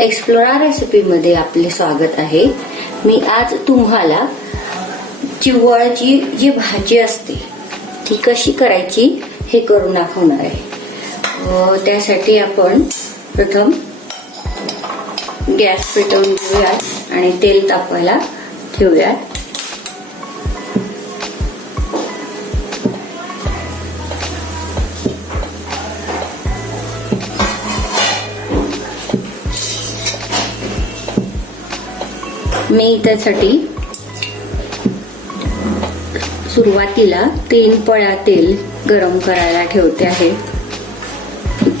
Explorer रेसिपीमध्ये आपले स्वागत आहे। मी आज तुम्हाला चिवळची जी भाजी असते ती कशी करायची हे करून दाखवणार आहे। त्यासाठी आपण प्रथम गॅस पेटवून घेऊयात आणि तेल तापवायला ठेवूयात। मी त्यासाठी सुरुवातीला 3 पळ्या तेल गरम करायला ठेवते आहे।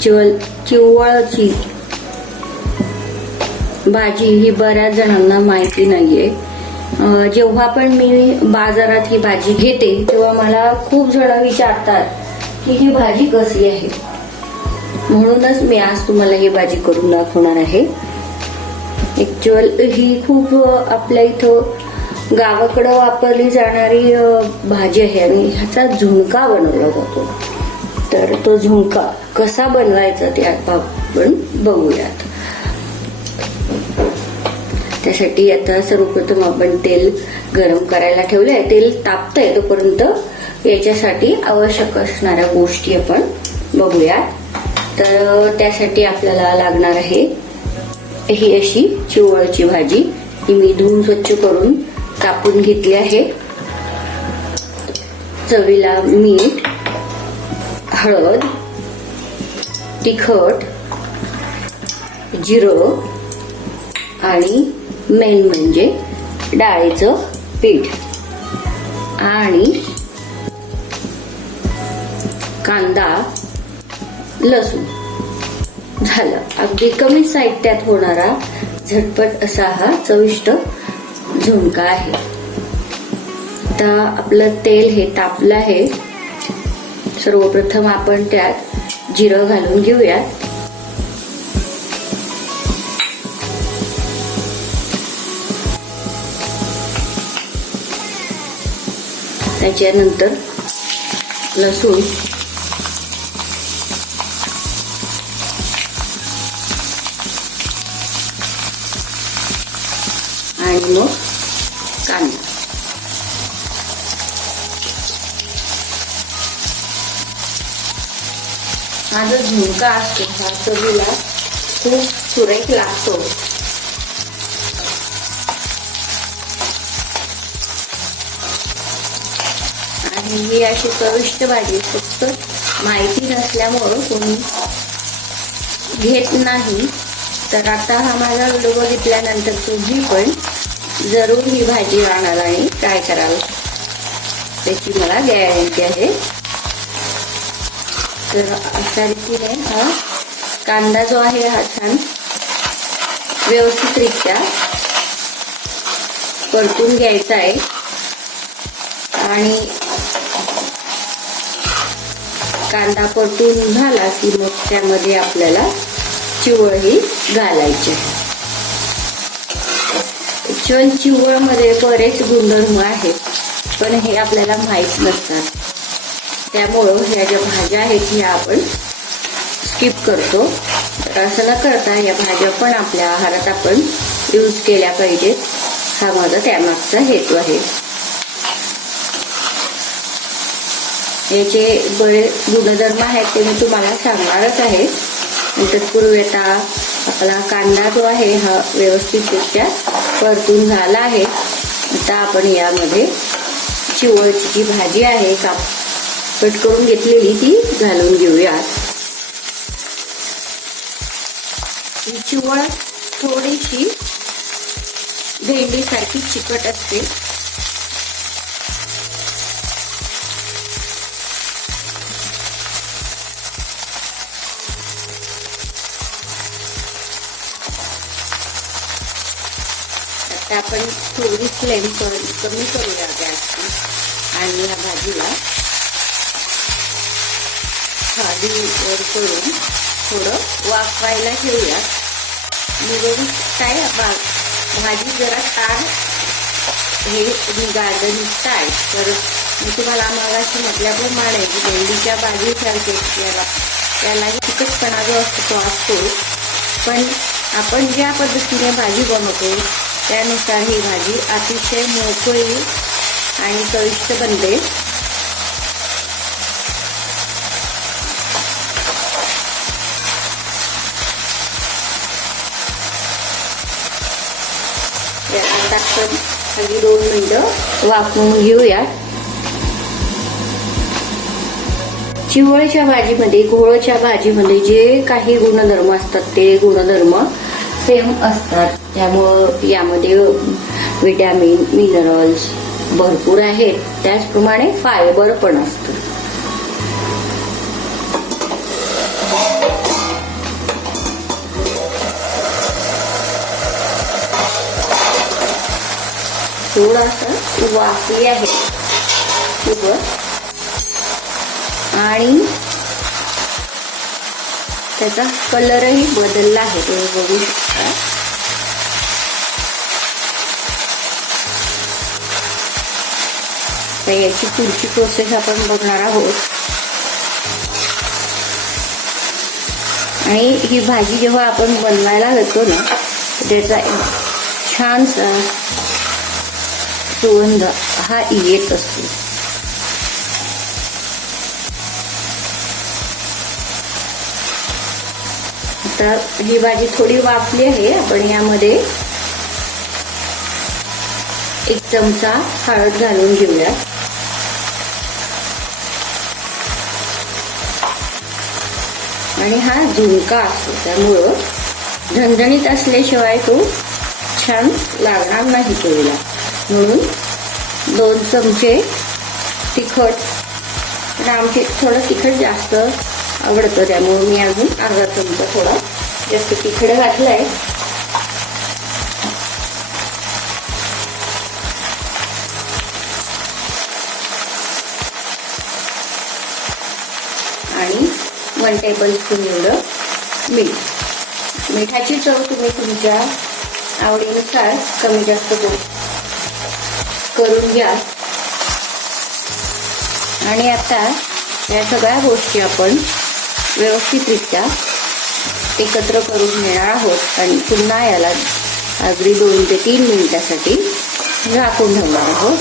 चिवळची भाजी ही बऱ्याच जणांना माहिती नाहीये। जेव्हा पण मी बाजारात ही भाजी घेते तेव्हा मला खूप जण विचारतात की ही भाजी कशी आहे, म्हणूनच मी आज तुम्हाला ही भाजी करून दाखवणार आहे। ऍक्च्युअल ही खूप आपल्या इथं गावाकडे वापरली जाणारी भाजी आहे आणि ह्याचा झुणका बनवला जातो। तर तो झुणका कसा बनवायचा ते आपण बघूयात। त्यासाठी आता सर्वप्रथम आपण तेल गरम करायला ठेवलंय। तेल तापतंय तोपर्यंत याच्यासाठी आवश्यक असणाऱ्या गोष्टी आपण बघूयात। तर त्यासाठी आपल्याला लागणार आहे ही अशी चिवळची भाजी। ही मी धुवून स्वच्छ करून कापून घेतली आहे। चवीला मीठ, हळद, तिखट, जिरं आणि मेन म्हणजे डाळीचं पीठ आणि कांदा, लसूण झालं। अगदी कमी साहित्यात होणारा झटपट असा हा चविष्ट झुणका आहे। आता आपलं तेल हे तापलं आहे। सर्वप्रथम आपण त्यात जिरं घालून घेऊयात। त्याच्यानंतर लसूण, आणि मग कांदा। हा जो झुणका असतो हा चवीला खूप सुरेख लागतो। आणि ही अशी चविष्ट भाजी फक्त माहिती नसल्यामुळे कोणी घेत नाही। तर आता हा माझा व्हिडिओ बघितल्यानंतर तुम्ही पण जरूर ही भाजी आणाल आणि ट्राय कराल, त्याची मला गॅरंटी आहे। तर अशा रीतीने हा कांदा जो आहे हा छान व्यवस्थितरित्या परतून घ्यायचा आहे आणि कांदा परतून झाला की मग त्यामध्ये आपल्याला चिवळ ही घालायची। चिवळ मध्ये बरेच गुणधर्म आहेत पण हे आपल्याला माहित नसतात, त्यामुळं ह्या ज्या भाज्या आहेत ह्या आपण स्किप करतो। तर असं न करता या भाज्या पण आपल्या आहारात आपण यूज केल्या पाहिजेत, हा माझा त्यामागचा हेतू आहे। याचे बरेच गुणधर्म आहेत ते मी तुम्हाला सांगणारच आहे। तत्पूर्वी आता आपला कांदा जो आहे हा व्यवस्थितरित्या परतून झाला आहे। आता आपण यामध्ये चिवळची जी भाजी आहे कट करून घेतलेली ती घालून घेऊयात। ही चिवळ थोडीशी भेंडीसारखी चिकट असते। आपण थोडी फ्लेम कमी करूया गॅसची आणि या भाजीला खाली वर करून थोडं वाफवायला ठेवूया। निघून काय भाजी जरा तार हे निघालं निघताय। तर मी तुम्हाला मगाशी म्हटल्याप्रमाणे भेंडीच्या भाजीसारखे त्यालाही तिखटपणा जो असतो तो असतो, पण आपण ज्या पद्धतीने भाजी बनवतो त्यानुसार ही भाजी अतिशय मोकळी आणि चविष्ट बनते. आता आपण खाली 2 मिनिटं वाफवून घेऊया. चिवळच्या भाजीमध्ये, घोळच्या भाजीमध्ये जे काही गुणधर्म असतात ते गुणधर्म सेम असतात. त्यामुळं यामध्ये विटॅमिन, मिनरल्स भरपूर आहेत. त्याचप्रमाणे फायबर पण असतं. थोडासा वाफली आहे आणि त्याचा कलरही बदलला आहे, तुम्ही बघू शकता. तर याची पुढची प्रोसेस आपण बघणार आहोत. आणि ही भाजी जेव्हा आपण बनवायला घेतो ना, त्याचा छानसा सुगंध हा येत असतो. आता ही भाजी थोडी वाफली आहे. आपण यामध्ये 1 चमचा हळद घालून घेऊया. आणि हा झुणका असतो त्यामुळं झणझणीत असल्याशिवाय तो छान लागणार नाही चवीला. म्हणून 2 चमचे तिखट. पण आमचे थोडं तिखट जास्त आवडतं त्यामुळे मी अजून अर्धा चमचा थोडा जास्त तिखट घातलाय. आणि 1 टेबलस्पून एवढं मीठ. मिठाची चव तुम्ही तुमच्या आवडीनुसार कमी जास्त करून घ्या. आणि आता या सगळ्या गोष्टी आपण व्यवस्थितरित्या एकत्र करून घेणार आहोत आणि पुन्हा याला अगदी 2 ते 3 मिनिटासाठी झाकून ठेवणार आहोत.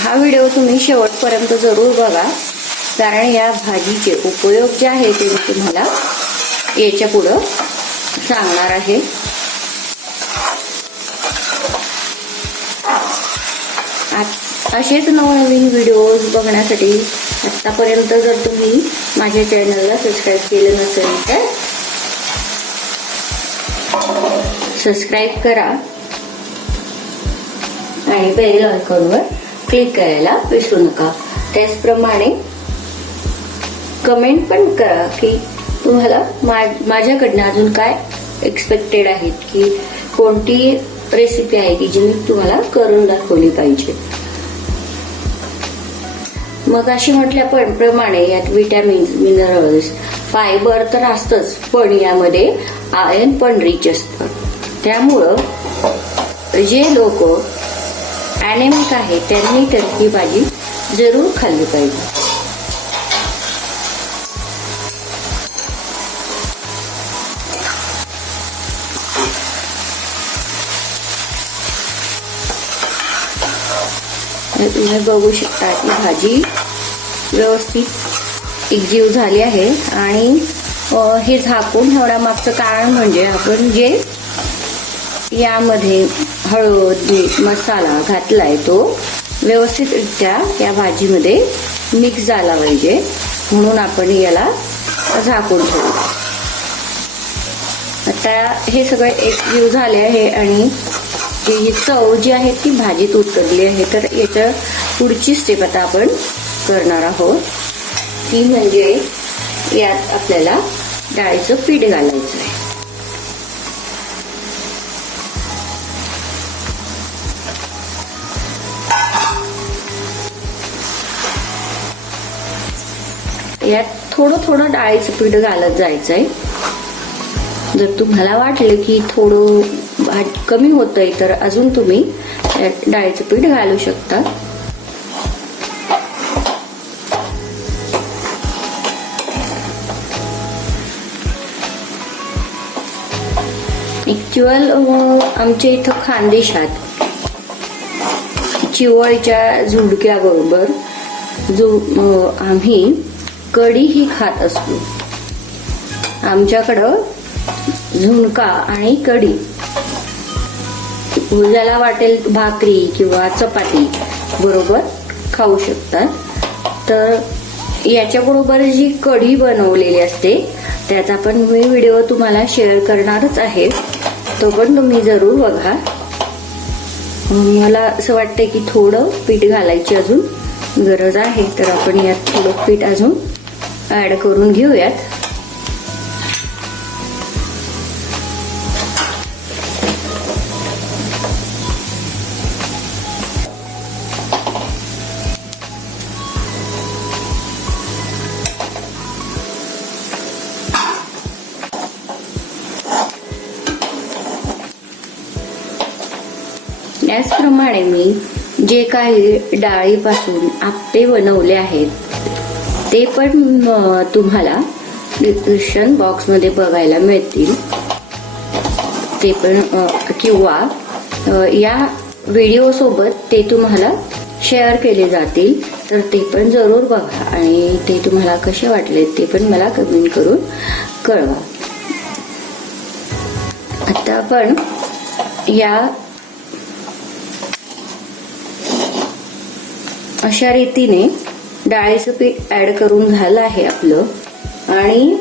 हा व्हिडिओ तुम्ही शेवटपर्यंत जरूर बघा, कारण या भाजीचे उपयोग जे आहे ते मी तुम्हाला याच्या पुढं सांगणार आहे. असेच नवनवीन व्हिडिओज बघण्यासाठी आतापर्यंत जर तुम्ही माझ्या चॅनलला सबस्क्राईब केलं नसेल तर सबस्क्राईब करा आणि बेल आयकॉनवर क्लिक करायला विसरू नका. त्याचप्रमाणे कमेंट पण करा की तुम्हाला माझ्याकडनं अजून काय एक्सपेक्टेड आहेत, की कोणती रेसिपी आहे की जी मी तुम्हाला करून दाखवली पाहिजे. मग अशी म्हटल्याप्रमाणे यात विटॅमिन्स, मिनरल्स, फायबर तर असतंच, पण यामध्ये आयर्न पण रिच असतं. त्यामुळं जे लोक ॲनेमिक आहेत त्यांनी तर ही भाजी जरूर खाल्ली पाहिजे. तुम्ही बघू शकता की भाजी व्यवस्थित एकजीव झाली आहे. आणि हे झाकून ठेवण्यामागचं कारण म्हणजे आपण जे यामध्ये हळद, मीठ, मसाला घातलाय तो व्यवस्थितरित्या या भाजीमध्ये मिक्स झाला पाहिजे, म्हणून आपण याला झाकून ठेवू. आता हे सगळे एकजीव झाले आहे आणि ही चव जी आहे ती भाजीत उतरली आहे. तर याच्या पुढची स्टेप आता आपण करणार आहोत, ती म्हणजे यात आपल्याला डाळीचं पीठ घालायचं आहे. यात थोडं थोडं डाळीचं पीठ घालत जायचंय. जर तुम्हाला वाटलं की थोडं कमी होतंय तर अजून तुम्ही डाळीचं पीठ घालू शकता. ऍक्च्युअल आमच्या इथं खानदेशात चिवळच्या झुणक्याबरोबर आम्ही कढी ही खात असतो. आमच्याकडं झुणका आणि कढी, ज्याला वाटेल भाकरी किंवा चपाती बरोबर खाऊ शकतात. तर याच्याबरोबर जी कढी बनवलेली असते त्याचा पण मी व्हिडिओ तुम्हाला शेअर करणारच आहे, तो पण तुम्ही जरूर बघा. मला असं वाटतंय की थोडं पीठ घालायची अजून गरज आहे, तर आपण यात थोडं पीठ अजून ऍड करून घेऊयात. याचप्रमाणे मी जे काही डाळीपासून आप्पे बनवले आहेत ते पण तुम्हाला डिस्क्रिप्शन बॉक्स मध्ये बघायला मिळतील. ते पण किंवा या व्हिडिओ सोबत ते तुम्हाला शेअर केले जातील, तर ते पण जरूर बघा आणि ते तुम्हाला कसे वाटले ते पण मला कमेंट करून कळवा. आता आपण या अशा रीतीने डाळीचं पीठ ऍड करून झालं आहे आपलं, आणि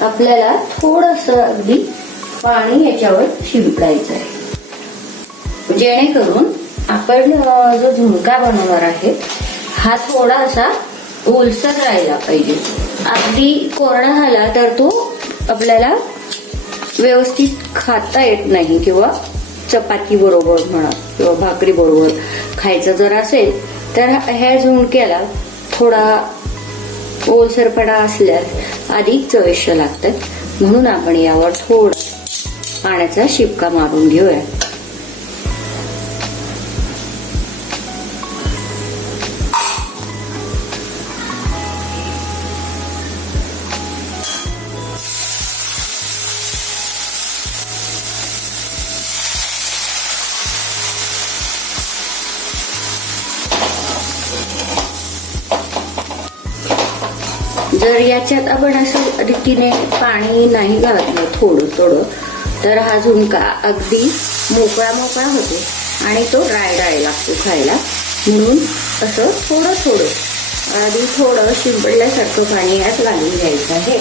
आपल्याला थोडंसं अगदी पाणी याच्यावर शिंपडायचं आहे, जेणेकरून आपण जो झुणका बनवणार आहे हा थोडासा ओलसर राहिला पाहिजे. अगदी कोरडा झाला तर तो आपल्याला व्यवस्थित खाता येत नाही, किंवा चपाती बरोबर म्हणा किंवा भाकरी बरोबर खायचं जर असेल तर ह्या झुणक्याला थोडा ओलसरपणा असल्यास अधिक चविष्ट लागतात. म्हणून आपण यावर थोडा पाण्याचा शिपका मारून घेऊया. जर याच्यात आपण असं रीतीने पाणी नाही घातलं थोडं थोडं, तर हा झुणका अगदी मोकळा मोकळा होतो आणि तो ड्राय लागतो खायला. म्हणून असं थोडं थोडं आधी थोडं शिंपडल्यासारखं पाणी यात घालून घ्यायचं आहे.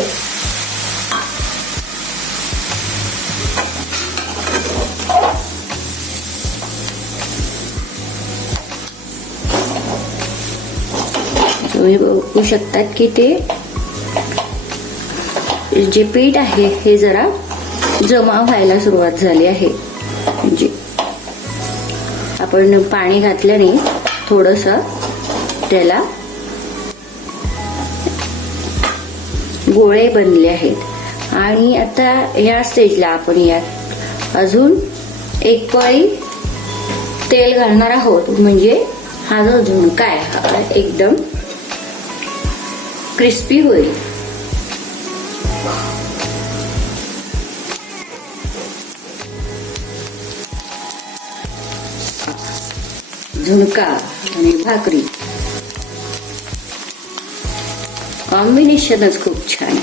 तुम्ही बघू शकतात की ते जे पीठ आहे हे जरा जमा व्हायला सुरुवात झाली आहे. म्हणजे आपण पाणी घातल्याने थोडस त्याला गोळे बनले आहेत. आणि आता या स्टेजला आपण यात अजून एक पळी तेल घालणार आहोत, म्हणजे हा जो झुणका आहे हा एकदम क्रिस्पी होईल. झुणका आणि भाकरी कॉम्बिनेशनच खूप छान.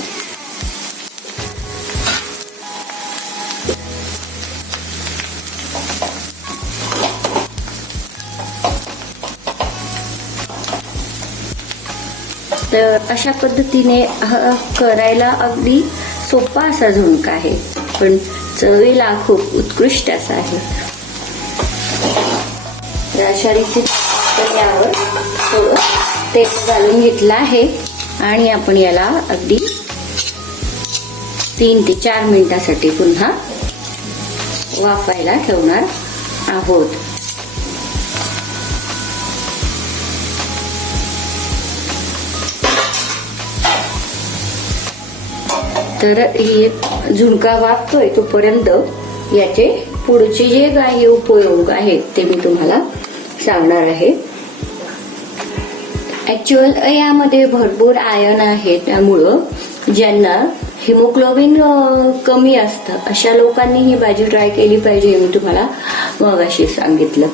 तर अशा पद्धतीने करायला अगदी सोपा असा झुणका आहे, पण चवीला खूप उत्कृष्ट असा आहे. अशा रीतीने यावर थोडं तेल घालून घेतलं आहे आणि आपण याला अगदी 3 ते 4 मिनिटासाठी पुन्हा वाफायला ठेवणार आहोत. तर हे झुणका वाफतोय तोपर्यंत याचे पुढचे जे काही उपयोग आहेत ते मी तुम्हाला सांगणार आहे. ऍक्च्युअल यामध्ये भरपूर आयर्न आहे, त्यामुळं ज्यांना हिमोग्लोबिन कमी असतं अशा लोकांनी ही भाजी ट्राय केली पाहिजे, मी तुम्हाला मगाशी सांगितलं.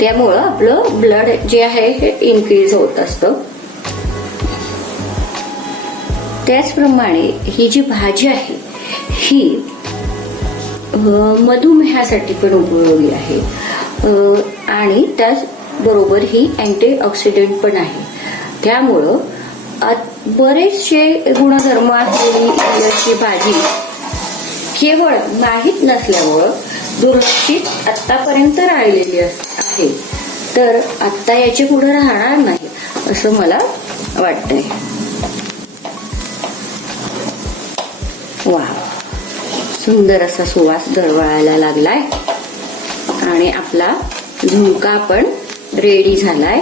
त्यामुळं आपलं ब्लड जे आहे हे इन्क्रीज होत असतं. त्याचप्रमाणे ही जी भाजी आहे ही मधुमेहासाठी पण उपयोगी आहे आणि त्याचबरोबर ही अँटीऑक्सिडंट पण आहे. त्यामुळं बरेचसे गुणधर्म असलेली अशी भाजी केवळ माहीत नसल्यामुळं दुर्लक्षित आतापर्यंत राहिलेली आहे. तर आता याची पुढे राहणार नाही असं मला वाटतंय. वा, सुंदर असा सुवास दरवळायला लागलाय आणि आपला झुणका पण रेडी झालाय.